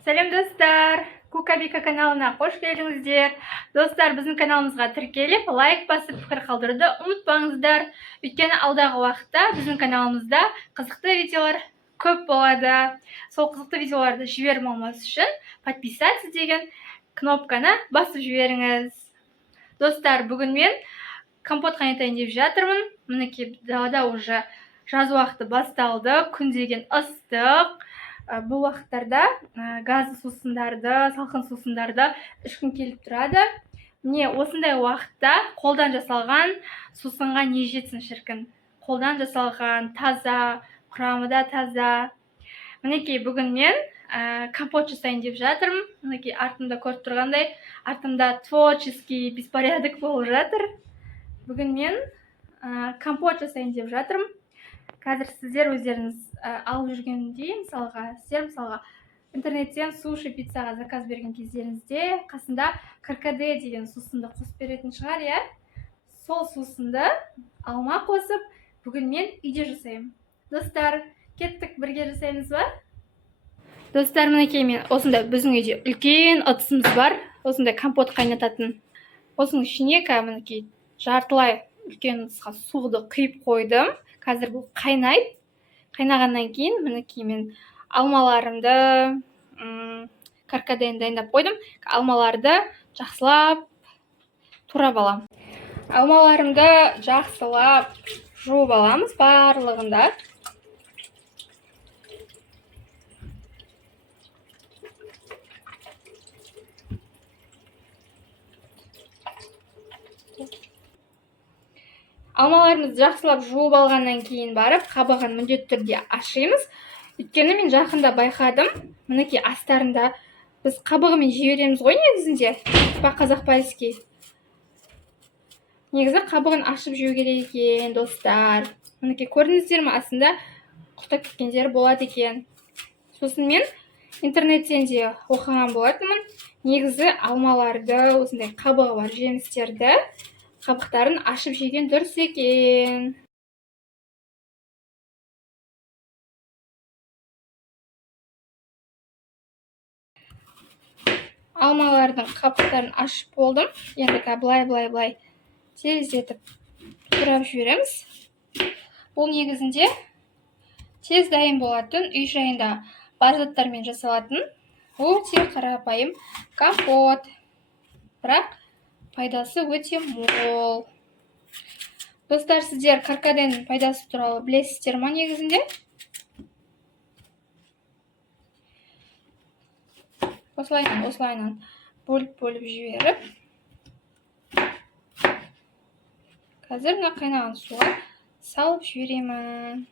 Сәлем достар, Кукабика каналына қош келдіңіздер. Достар, біздің каналымызға тіркеліп, лайк басып, пікір қалдыруды ұмытпаңыздар. Өйткені алдағы уақытта біздің каналымызда қызықты видеолар көп болады. Сол қызықты видеоларды жіберіп алмас үшін подписаться деген кнопканы басып жіберіңіз. Достар, бүгін мен компот қайнатайын деп жатырмын. Мінекей далада уже жаз уақыты басталды, күн деген ыстық. Бұл уақыттарда газды сусындарды, салқын сусындарды ішкім келіп тұрады. Міне осындай уақытта қолдан жасалған сусынға не жетсін шіркін. Қолдан жасалған, таза, құрамы да таза. Мінекей бүгін мен компот жасайын деп жатырмын. Мінекей артымда көріп тұрғандай, артымда творческий беспорядок болып жатыр. Бүгін мен компот жасайын деп жатырмын. Қазір сіздер өздеріңіз алып жүргендей, мысалға интернеттен суши пиццаға заказ берген кездеріңізде қасында каркаде деген сусынды қосып беретін шығар, иә? Сол сусынды алма қосып, бүгін мен үйде жасаймын. Достар, кеттік, бірге жасаймыз ба? Достар, мінекей мен осындай біздің үйде үлкен ыдысымыз бар, осындай компот қайнататын. Осының ішіне мінекей жартылай үлкен ыдысқа суды құйып қойдым. Қазір бұл қайнайды. Қайнағаннан кейін мінекей мен алмаларымды, каркадені дайындап қойдым. Алмаларды жақсылап турап аламын. Алмаларымды жақсылап жуып аламыз барлығында. Алмаларымызды жақсылап жуып алғаннан кейін барып, қабығын міндетті түрде ашимыз. Өйткені мен жақында байқадым, мінекей астарында біз қабығымен жеуреміз ғой негізінде, қазақ пайызкей. Негізі қабығын ашып жеу керек екен, достар. Мінекей көрдіңіздер ме, астында құқтап кеткендері болады екен. Сосын мен интернеттен де оқыған болатынмын. Негізі алмаларды, осындай қабығы бар жемістерді қабықтарын ашып жеген дұрыс екен. Алмалардың қабықтарын ашып болдым. Енді былай тездетіп турап жібереміз. Бұл негізінде тез дайын болатын, үй жайында бар заттармен жасалатын өте қарапайым компот. Бірақ пайдасы өте мол. Достар, сіздер каркаденің пайдасы туралы білесіздер ма негізінде? Осылайынан бөліп жіберіп, қазір мына қайнаған суға салып жіберемін.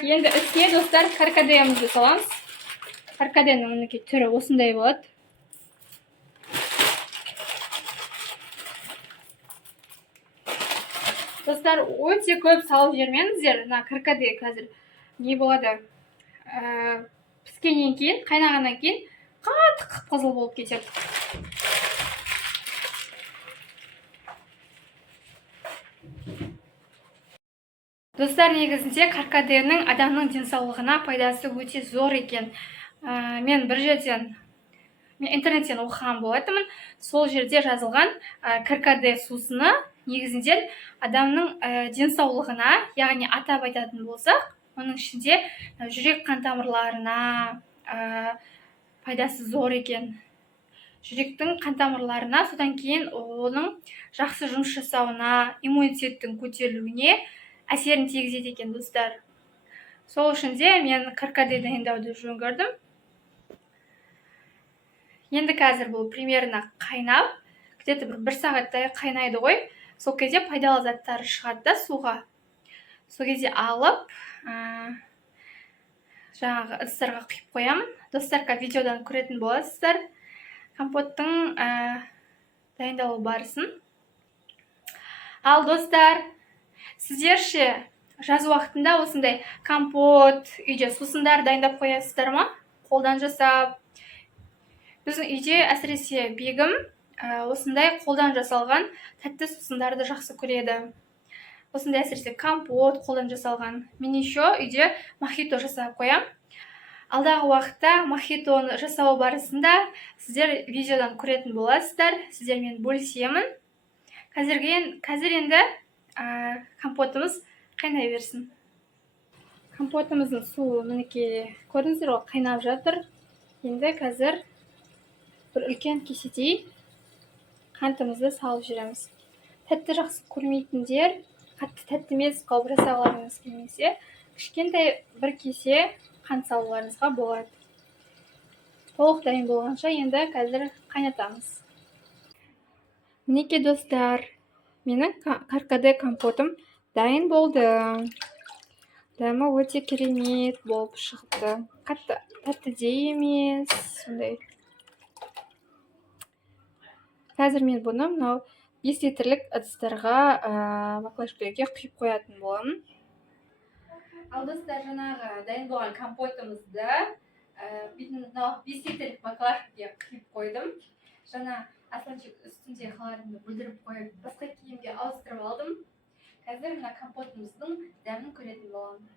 Енді іске, достар, каркадемізді саламыз. Каркаденің мінекей түрі осындай болады. Достар, өте көп салып жібермеңіздер. Мына каркаде қазір не болады? Піскеннен кейін, қайнағаннан кейін қатты қып-қызыл болып кетеді. Достар, негізінде каркаденің адамның денсаулығына пайдасы өте зор екен. Мен бір жерден, интернеттен оқыған болатынмын. Сол жерде жазылған каркаде сусыны негізінде адамның денсаулығына, яғни атап айтатын болсақ, оның ішінде жүрек қан тамырларына пайдасы зор екен. жүректің қан тамырларына, содан кейін оның жақсы жұмыс жасауына, иммунитеттің көтерілуіне әсерін тигізеді екен достар. Сол үшін де мен каркаде дайындауды жөн көрдім. Енді қазір бұл примерно қайнап, где-то бір сағаттай қайнайды ғой. Сол кезде пайдалы заттары шығады да суға. Сол кезде алып, жаңағы ыдыстарға құйып қоямын. Достар, видеодан көретін боласыздар компоттың дайындалу барысын. Ал достар, сіздер ше жаз уақытында осындай компот, үйде сусындар дайындап қоясыздар ма? Қолдан жасап. Біздің үйде әсіресе бегім осындай қолдан жасалған тәтті сусындарды жақсы көреді. Осындай әсіресе компот қолдан жасалған. Мен еще үйде мохито жасап қоям. Алдағы уақытта мохитоны жасау барысында сіздер видеодан көретін боласыздар. Сіздермен бөлісемін. Қазір енді компотымыз қайнай берсін. Компотымыздың суы мінекей көрдіңіздер ғой, қайнап жатыр. Енді қазір бір үлкен кеседей қантымызды салып жүреміз. Тәтті жақсы көрмейтіндер, қатты тәтті емес қылып жасағыларыңыз келмесе, кішкентай бір кесе қант салуларыңызға болады. Толық дайын болғанша енді қазір қайнатамыз. Мінекей достар, менің каркаде компотым дайын болды. Дәмі өте керемет болып шықты. Қатты тәтті де емес, сондай. Қазір мен бұны 5 литрлік ыдыстарға, баклажкаға құйып қоятын боламын. Ал достар, жаңағы дайын болған компотымызды 5 литрлік баклажкаға құйып қойдым. Жаңа асланчик үстінде қаларымды бүлдіріп қойып, басқа киімге ауыстырып алдым. Қазір мына компотымыздың дәмін көретін боламын.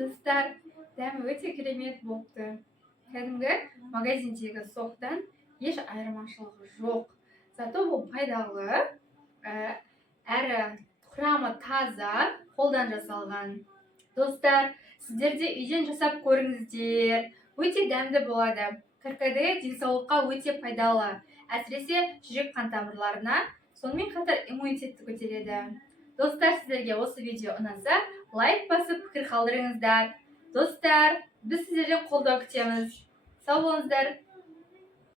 Достар, дәмі өте керемет болыпты. Кәдімгі магазиндегі соқтан еш айырмашылығы жоқ. Зато бұл пайдалы, әрі құрамы таза, қолдан жасалған. Достар, сіздер де үйден жасап көріңіздер. Өте дәмді болады. Каркаде денсаулыққа өте пайдалы. Әсіресе жүрек қан тамырларына, сонымен қатар иммунитетті көтереді. Достар, сіздерге осы видео ұнаса, лайк басып пікір қалдырыңыздар. Достар, біз сіздерден қолдау күтеміз. Сау болыңыздар.